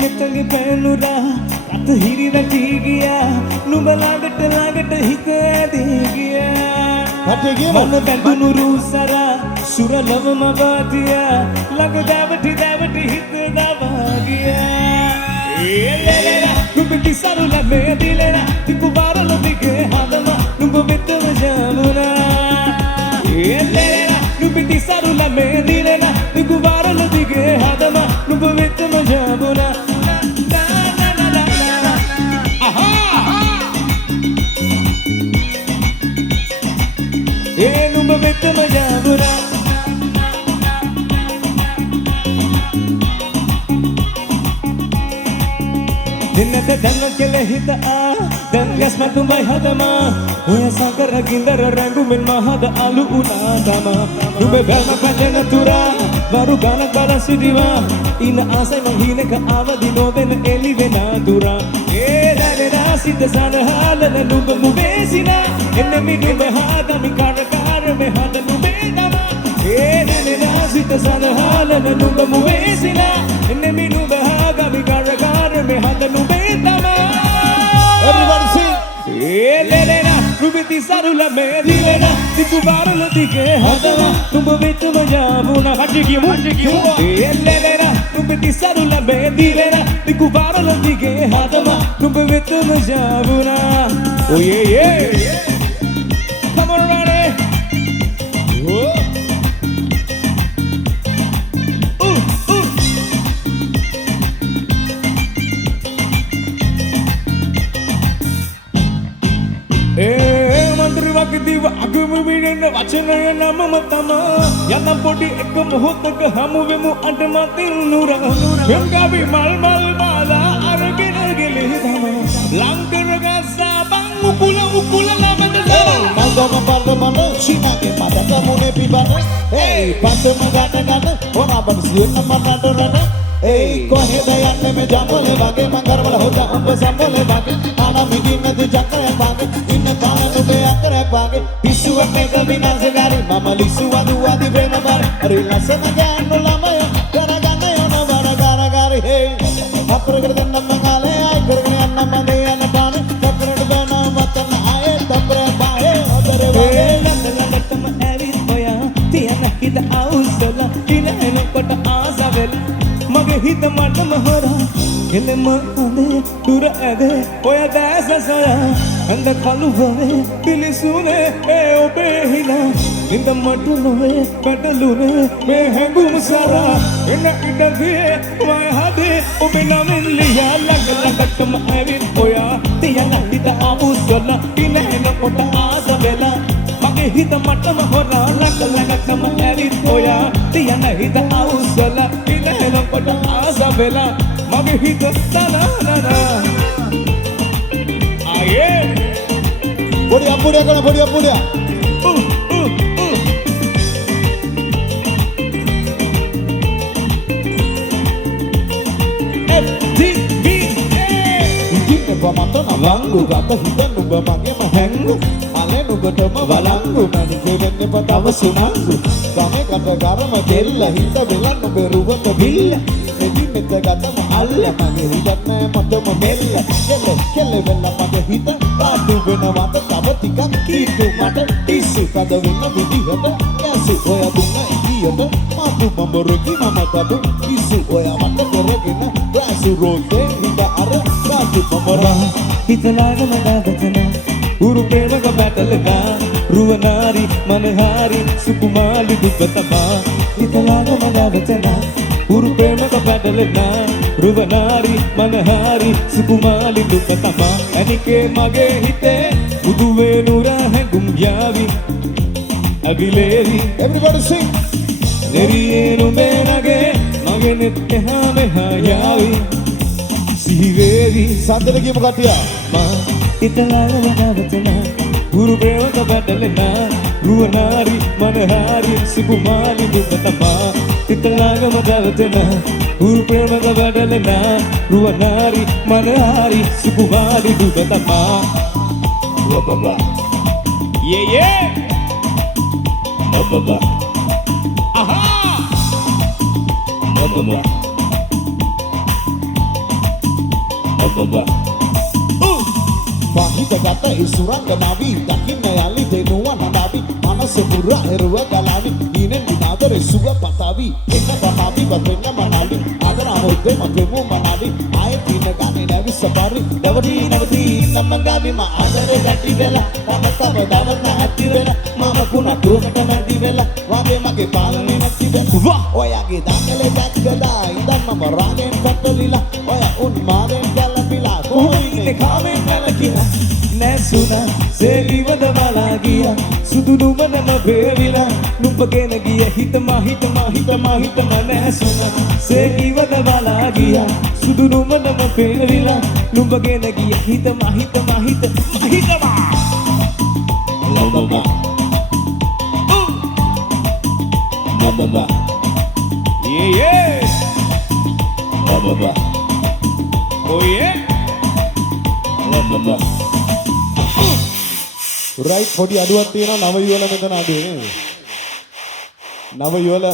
මෙතගේ පැනුරා රත හිරි වැටි ගියා නුඹ ළඟට හිත ඇදී ගියා මම බැඳුණු රූසරා සුරලවම වාදියා ළඟ දැවටි හිත දවා ගියා ඒලෙලා නුඹ කිසරුල මේ දිලෙලා තිකු වරල දිගේ හදම නුඹ වෙතම ජමුනා ඒලෙලා නුඹ කිසරුල මේ දිලෙලා තිකු වරල දිගේ හදම නුඹ වෙතම ජමුනා ඒ නුඹ වෙතම ජමුනා දිනත දන්න කෙල හිත දැන් ගැස්මත් නුඹයි හදමා ඔය සංකර ගින්දර රැඟුමෙන් මහද අලු උනා තමා නුඹ බැල්ම පැටෙන තුරා වරු ගණක් බල සිටිවා ඉන්න ආසයි මං හීනක ආවදි නොවෙන එලි වෙන දුරා ඒ දැනෙනා සිත සනහලන නුඹ මුවේසිනා එන්න මි නුඹ හදමි කරකාර මෙහද නුඹේ තමා ඒ දැනෙනා සිත සනහලන නුඹ මුවේසිනා එන්න මි නුඹ හදමි කරකාර මෙහද නුඹේ තමා everybody sing ඒලෙලෙනා නුඹති සරුල මේ දිලෙනා තිකු බාරල දිගේ හදම නුඹ වෙතම ජමුනා කටි කියමු ඒලෙලෙනා නුඹති සරුල මේ දිලෙනා තිකු බාරල දිගේ හදම නුඹ වෙතම Jamuna oh yeah yeah come on Ronnie දිව අගම විනෙන වචනය නමම තමා යනම් පොඩි එක මොහොතක හමු වෙමු අඩමතින් නුරා යංගාවි මල් මාලා අරගෙන ගෙලේ තමා ලංකර ගස්සා බං උකුල ළමද මල්ගම පල්ගමන චීනාගේ මදක මුනේ පිබන ඒ පස්සම ගන්න හොරබන් සියන මනඩරන ඒ කොහෙද යන්නේ මේ ජම්බලේ වගේ මං කරවල හොදා උඹ සම්බලේ වගේ ආනා මිදින්නද ජක්කරේ වගේ ඉන්න කාලේ නුඹේ අතරේ වගේ පිස්සුවක් මේක විනාශකාරී මම ලිස්සුවා දුවාදි වෙන බර රිලසන ගන්න ළමය කරගන්න යන බර කරගාරි හේ අපරකට දෙන්න මංගාලේ ආයි කරගෙන යන්න මම දෙයන පාන තපරට බන වතන ආයේ තපර බායේ ඔබරේ වගේ ලඩටම ඇවිත් ඔයා තියන හිත අවුස්සලා ඉනන කොට ආසවෙල මගේ හිත මටම හොරා එලෙම අනේ දුර ඇදේ ඔය දැස සොයා ඇඳ කළුවවේ පිලිසුනේ ඒ ඔබේ හිනා ඉඳ මට නොවේ පැටලුනේ මේ හැඟුම් සරා එන ඉඩගේ වය හදේ ඔබේ නමින් ලියා ළඟටම ඇවිත් ඔයා තියන හිත අවුස්සලා ඉනන කොට ආස වෙලා මගේ හිත මටම හොරා ළඟටම ඇවිත් ඔයා තියන හිත අවුස්සලා ඉනන කොට ආස වෙලා මගේ හිත තනනනා ආයේ පොඩි අපුඩිය කරන පොඩි අපුඩිය FTV ඉතින් බමතන වංගු ගත හිත නුඹ මගේම හැංගු අලේ නුඹටම වලංගු මනිකේ වෙන්නේ පතව සුනංගු ගමේ කට ගරම දෙල්ල හිත වෙලන් නුඹ රුවට බිල්ල එදි මෙත ගතම අල්ල මගේ හිතත් නෑ මතම මෙල්ල කෙල්ල වෙන්න මගේ හිත පාටු වෙනවද තව ටිකක් කීතු මට ටිස්සු කද වෙන විදිහට කැසු ඔය දුන්න ඉදියට මාතු බඹරකි මම තබු ටිස්සු ඔය මට කරගෙන රාසු රෝදේ හිත අර පාටු බඹරා හිතලාගම දාගතන උරු ප්‍රේමක පැටලනා රුවනාරි මනහාරි සුකුමාලි දුපතමා හිතලාගම දාගතන උරු ප්‍රේමක පැටලනා රුවනාරි මනහාරි සුකුමාලි දුපතමා ඇනිකේ මගේ හිතේ බුදු වේනුරා හැඟුම් යාවි අගිලේවි everybody sing නෙරියේ නුඹේ නගේ මගේ නෙත් එහා මෙහා යාවි සිහිවේවි සඳර කියමු කටියා මා හිතලාගම දාගතනා උරු ප්‍රේමක පැටලනා රුවනාරි මනහාරි සුකුමාලි දුපතමා හිතලාගම දාගතනා උරු ප්‍රේමක පැටලනා රුවනාරි මනහාරි සුකුමාලි දුපතමා Baba. Yeah. Baba. Aha. Baba. Pahita gata isuranganavi dakinna yali denuwa nadavi manase pura eruwa galani inen dinadare suga patavi enna ganavi batenna manali adara modde matemu manali ay tina gane navi safari davati nammangavi ma adare gatti vela pamatawa dawana atti vela mama kuna tuwata nadi vela wage mage palane natti vela oyage dakale dakkada indan mama ragen pattolila oya un maren galapila kohine khave palakila nesuna sevivada malagiya sudunu manama bevila numbagena giya hitama nesuna sevivada malagiya sudunu manama bevila numbagena giya hitama Mama yeah Mama oh yeah Mama right podi aduවක් තියෙනවා නව යුවල මෙතන අඩුවේ නව යුවල